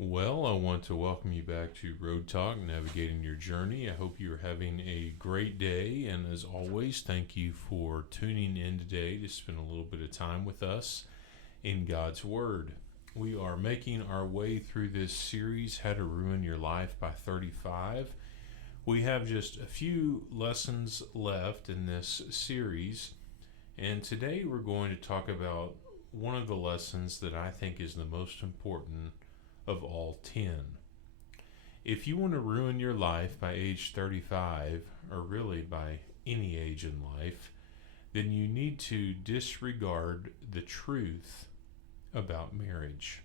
Well, I want to welcome you back to Road Talk, Navigating Your Journey. I hope you're having a great day, and as always, thank you for tuning in today to spend a little bit of time with us in God's Word. We are making our way through this series, How to Ruin Your Life by 35. We have just a few lessons left in this series, and today we're going to talk about one of the lessons that I think is the most important of all 10. If you want to ruin your life by age 35, or really by any age in life, then you need to disregard the truth about marriage.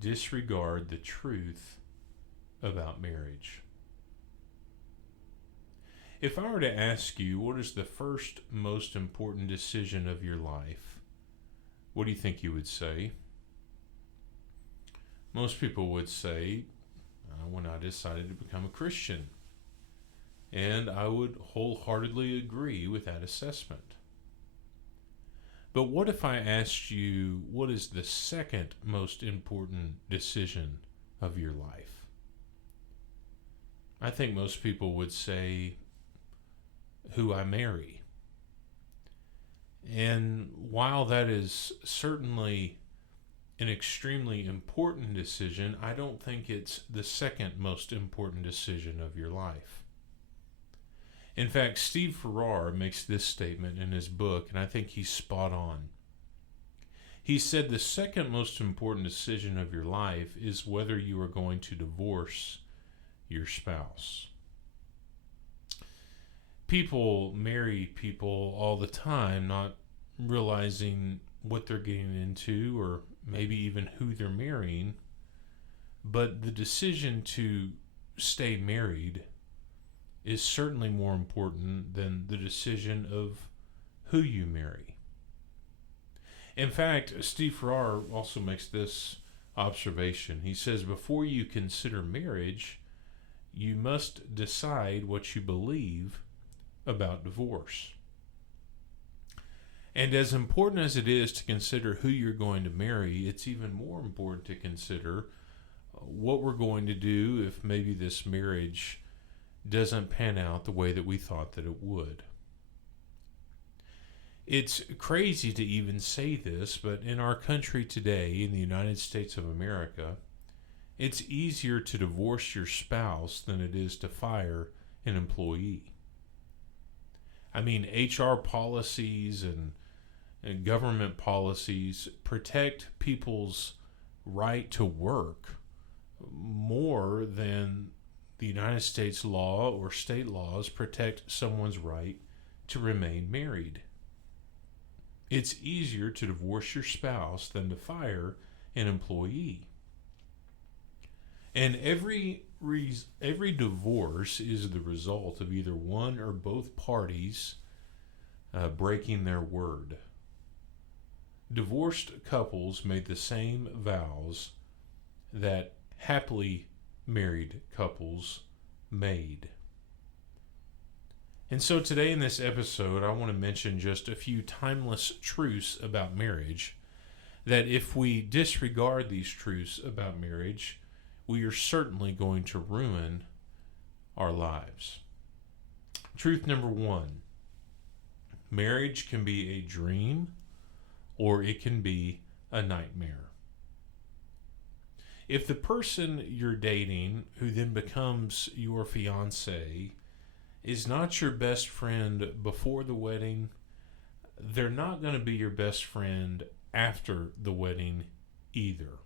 Disregard the truth about marriage. If I were to ask you, what is the first most important decision of your life? What do you think you would say? Most people would say, when I decided to become a Christian. And I would wholeheartedly agree with that assessment. But what if I asked you, what is the second most important decision of your life? I think most people would say, who I marry. And while that is certainly an extremely important decision, I don't think it's the second most important decision of your life. In fact, Steve Farrar makes this statement in his book, and I think he's spot on. He said the second most important decision of your life is whether you are going to divorce your spouse. People marry people all the time, not realizing what they're getting into or maybe even who they're marrying, but the decision to stay married is certainly more important than the decision of who you marry. In fact, Steve Farrar also makes this observation. He says, before you consider marriage, you must decide what you believe about divorce. And as important as it is to consider who you're going to marry, it's even more important to consider what we're going to do if maybe this marriage doesn't pan out the way that we thought that it would. It's crazy to even say this, but in our country today, in the United States of America, it's easier to divorce your spouse than it is to fire an employee. I mean, HR policies and government policies protect people's right to work more than the United States law or state laws protect someone's right to remain married. It's easier to divorce your spouse than to fire an employee. And every divorce is the result of either one or both parties breaking their word. Divorced couples made the same vows that happily married couples made. And so today in this episode, I want to mention just a few timeless truths about marriage, that if we disregard these truths about marriage, we are certainly going to ruin our lives. Truth number one, marriage can be a dream or it can be a nightmare. If the person you're dating, who then becomes your fiancé, is not your best friend before the wedding, they're not going to be your best friend after the wedding either.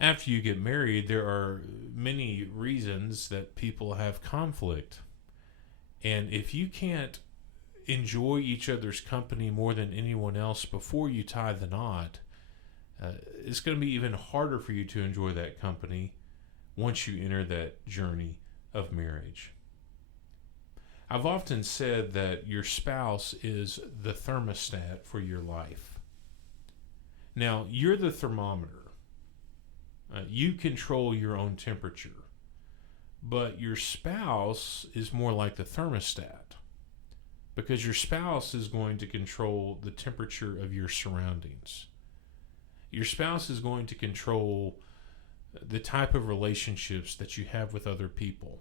After you get married, there are many reasons that people have conflict. And if you can't enjoy each other's company more than anyone else before you tie the knot, it's going to be even harder for you to enjoy that company once you enter that journey of marriage. I've often said that your spouse is the thermostat for your life. Now, you're the thermometer. You control your own temperature. But your spouse is more like the thermostat, because your spouse is going to control the temperature of your surroundings. Your spouse is going to control the type of relationships that you have with other people,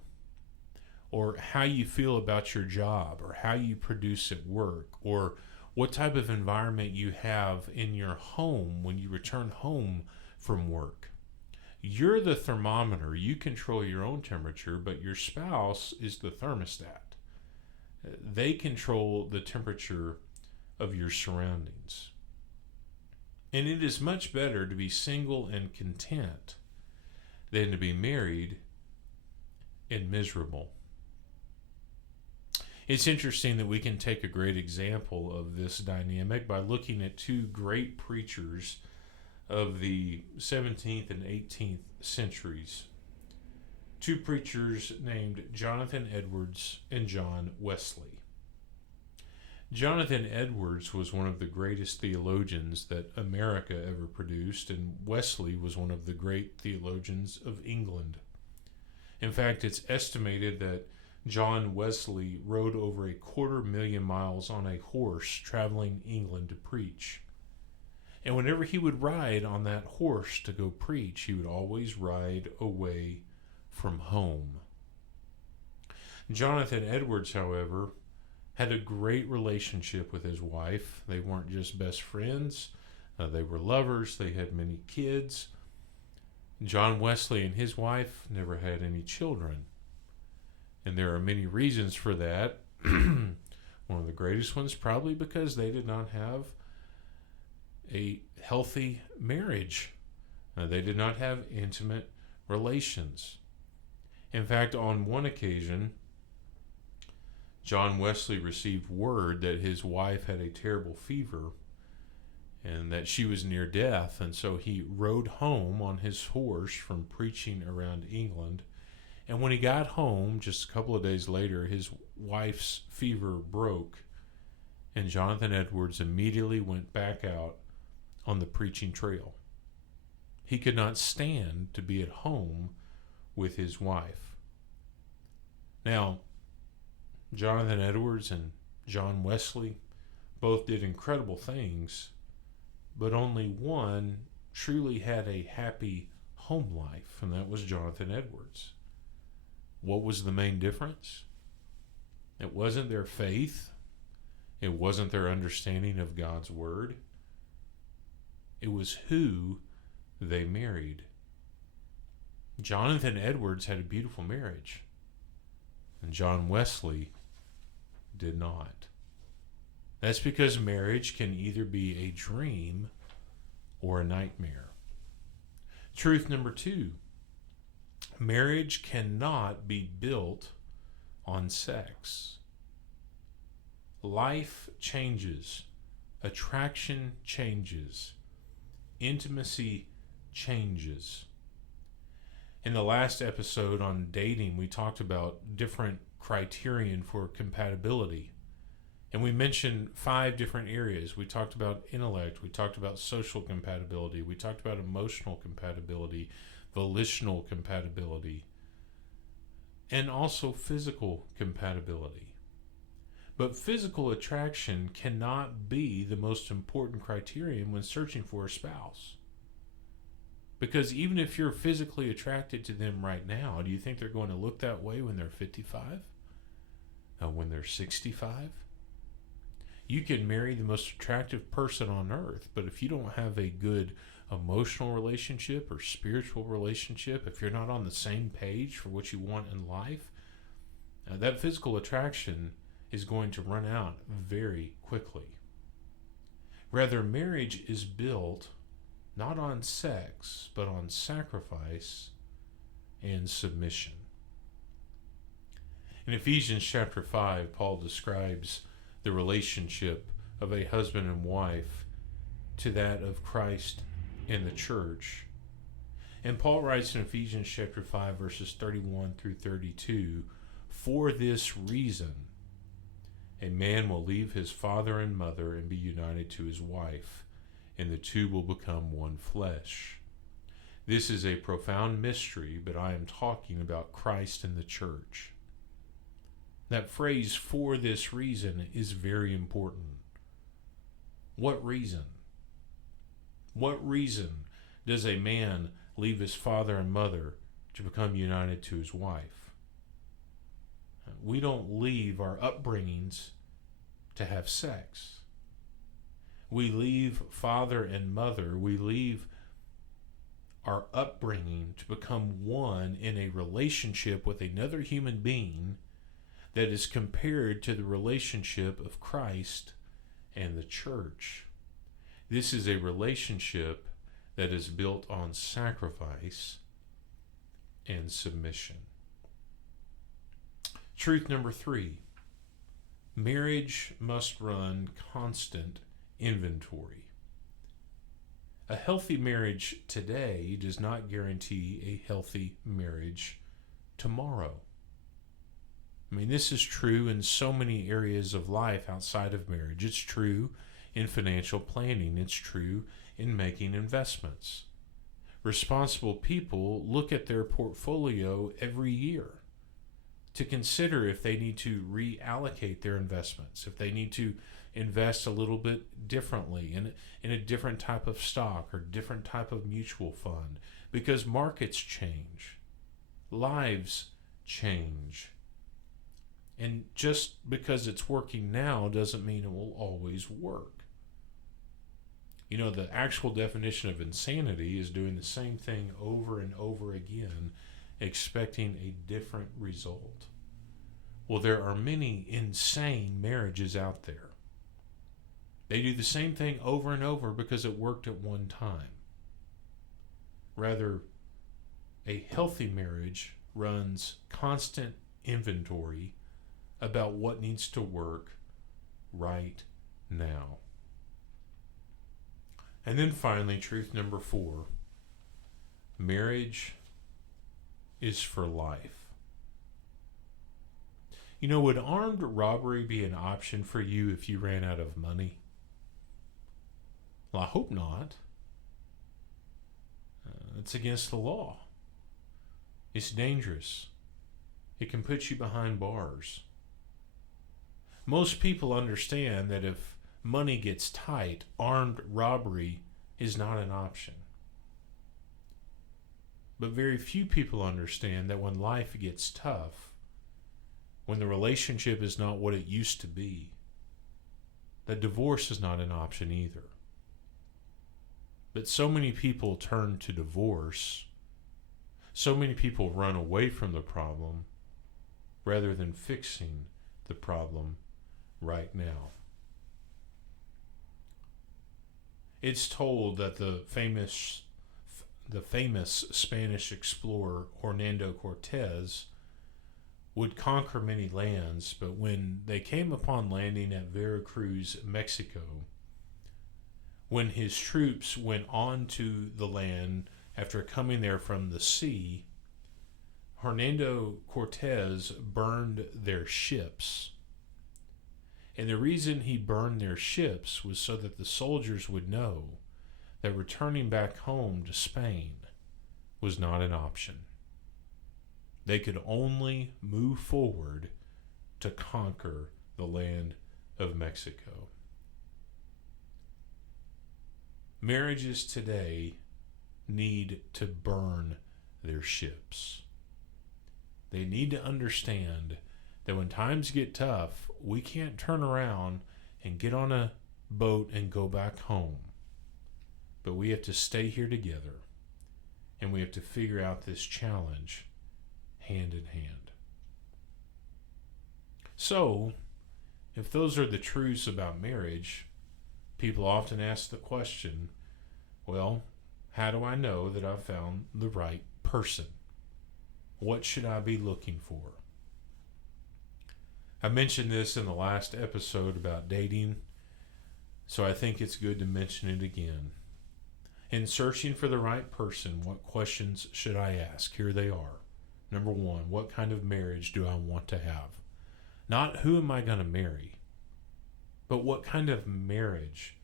or how you feel about your job, or how you produce at work, or what type of environment you have in your home when you return home from work. You're the thermometer. You control your own temperature, but your spouse is the thermostat. They control the temperature of your surroundings. And it is much better to be single and content than to be married and miserable. It's interesting that we can take a great example of this dynamic by looking at two great preachers of the 17th and 18th centuries. Two preachers named Jonathan Edwards and John Wesley. Jonathan Edwards was one of the greatest theologians that America ever produced, and Wesley was one of the great theologians of England. In fact, it's estimated that John Wesley rode over 250,000 miles on a horse traveling England to preach. And whenever he would ride on that horse to go preach, he would always ride away from home. Jonathan Edwards, however, had a great relationship with his wife. They weren't just best friends, they were lovers, they had many kids. John Wesley and his wife never had any children. And there are many reasons for that. One of the greatest ones probably because they did not have a healthy marriage. They did not have intimate relations. In fact, on one occasion, John Wesley received word that his wife had a terrible fever and that she was near death, and so he rode home on his horse from preaching around England. And when he got home, just a couple of days later, his wife's fever broke, and Jonathan Edwards immediately went back out on the preaching trail. He could not stand to be at home with his wife. Now, Jonathan Edwards and John Wesley both did incredible things, but only one truly had a happy home life, and that was Jonathan Edwards. What was the main difference? It wasn't their faith. It wasn't their understanding of God's word. It was who they married. Jonathan Edwards had a beautiful marriage, and John Wesley did not. That's because marriage can either be a dream or a nightmare. Truth number 2, marriage cannot be built on sex. Life changes, attraction changes, intimacy changes. In the last episode on dating, we talked about different criterion for compatibility. And we mentioned 5 different areas. We talked about intellect, we talked about social compatibility, we talked about emotional compatibility, volitional compatibility, and also physical compatibility. But physical attraction cannot be the most important criterion when searching for a spouse. Because even if you're physically attracted to them right now, do you think they're going to look that way when they're 55? When they're 65? You can marry the most attractive person on earth, but if you don't have a good emotional relationship or spiritual relationship, if you're not on the same page for what you want in life, that physical attraction is going to run out very quickly. Rather, marriage is built not on sex, but on sacrifice and submission. In Ephesians chapter 5, Paul describes the relationship of a husband and wife to that of Christ and the church. And Paul writes in Ephesians chapter 5, verses 31 through 32, "For this reason, a man will leave his father and mother and be united to his wife, and the two will become one flesh. This is a profound mystery, but I am talking about Christ and the church." That phrase, "for this reason," is very important. What reason? What reason does a man leave his father and mother to become united to his wife? We don't leave our upbringings to have sex. We leave father and mother. We leave our upbringing to become one in a relationship with another human being that is compared to the relationship of Christ and the church. This is a relationship that is built on sacrifice and submission. Truth number 3, marriage must run constant inventory. A healthy marriage today does not guarantee a healthy marriage tomorrow. I mean, this is true in so many areas of life outside of marriage. It's true in financial planning. It's true in making investments. Responsible people look at their portfolio every year to consider if they need to reallocate their investments, if they need to invest a little bit differently in a different type of stock or different type of mutual fund, because markets change, lives change. And just because it's working now doesn't mean it will always work. You know, the actual definition of insanity is doing the same thing over and over again, expecting a different result. Well, there are many insane marriages out there. They do the same thing over and over because it worked at one time. Rather, a healthy marriage runs constant inventory about what needs to work right now. And then finally, truth number 4, marriage is for life. You know, would armed robbery be an option for you if you ran out of money? Well, I hope not. It's against the law. It's dangerous. It can put you behind bars. Most people understand that if money gets tight, armed robbery is not an option. But very few people understand that when life gets tough, when the relationship is not what it used to be, that divorce is not an option either. But so many people turn to divorce, so many people run away from the problem rather than fixing the problem right now. It's told that the famous Spanish explorer Hernando Cortez would conquer many lands, but when they came upon landing at Veracruz, Mexico, when his troops went on to the land after coming there from the sea, Hernando Cortez burned their ships. And the reason he burned their ships was so that the soldiers would know that returning back home to Spain was not an option. They could only move forward to conquer the land of Mexico. Marriages today need to burn their ships. They need to understand that when times get tough, we can't turn around and get on a boat and go back home. But we have to stay here together, and we have to figure out this challenge hand in hand. So, if those are the truths about marriage, people often ask the question, well, how do I know that I've found the right person? What should I be looking for? I mentioned this in the last episode about dating, so I think it's good to mention it again. In searching for the right person, what questions should I ask? Here they are. Number 1, what kind of marriage do I want to have? Not who am I going to marry, but what kind of marriage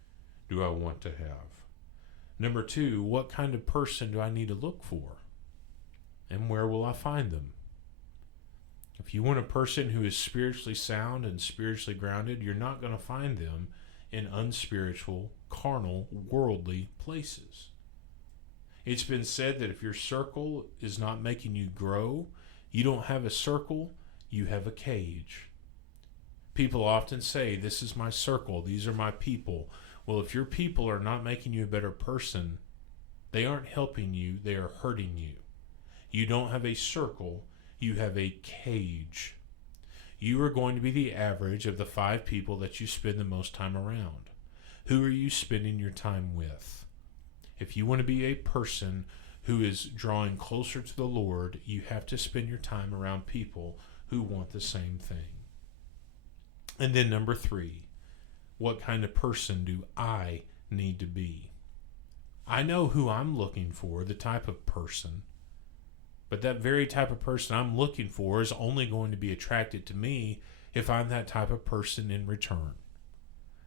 do I want to have? Number 2, what kind of person do I need to look for? And where will I find them? If you want a person who is spiritually sound and spiritually grounded, you're not going to find them in unspiritual, carnal, worldly places. It's been said that if your circle is not making you grow, you don't have a circle, you have a cage. People often say, this is my circle, these are my people. Well, if your people are not making you a better person, they aren't helping you, they are hurting you. You don't have a circle, you have a cage. You are going to be the average of the 5 people that you spend the most time around. Who are you spending your time with? If you want to be a person who is drawing closer to the Lord, you have to spend your time around people who want the same thing. And then number 3, what kind of person do I need to be? I know who I'm looking for, the type of person. But that very type of person I'm looking for is only going to be attracted to me if I'm that type of person in return.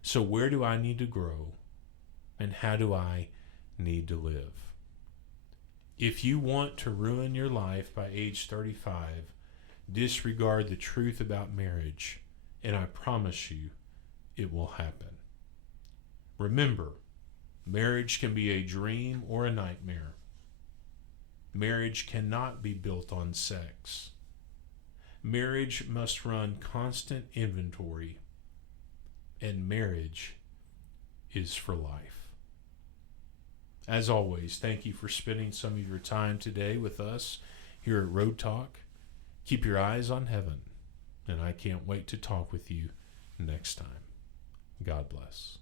So where do I need to grow? And how do I need to live? If you want to ruin your life by age 35, disregard the truth about marriage, and I promise you it will happen. Remember, marriage can be a dream or a nightmare. Marriage cannot be built on sex. Marriage must run constant inventory, and marriage is for life. As always, thank you for spending some of your time today with us here at Road Talk. Keep your eyes on heaven, and I can't wait to talk with you next time. God bless.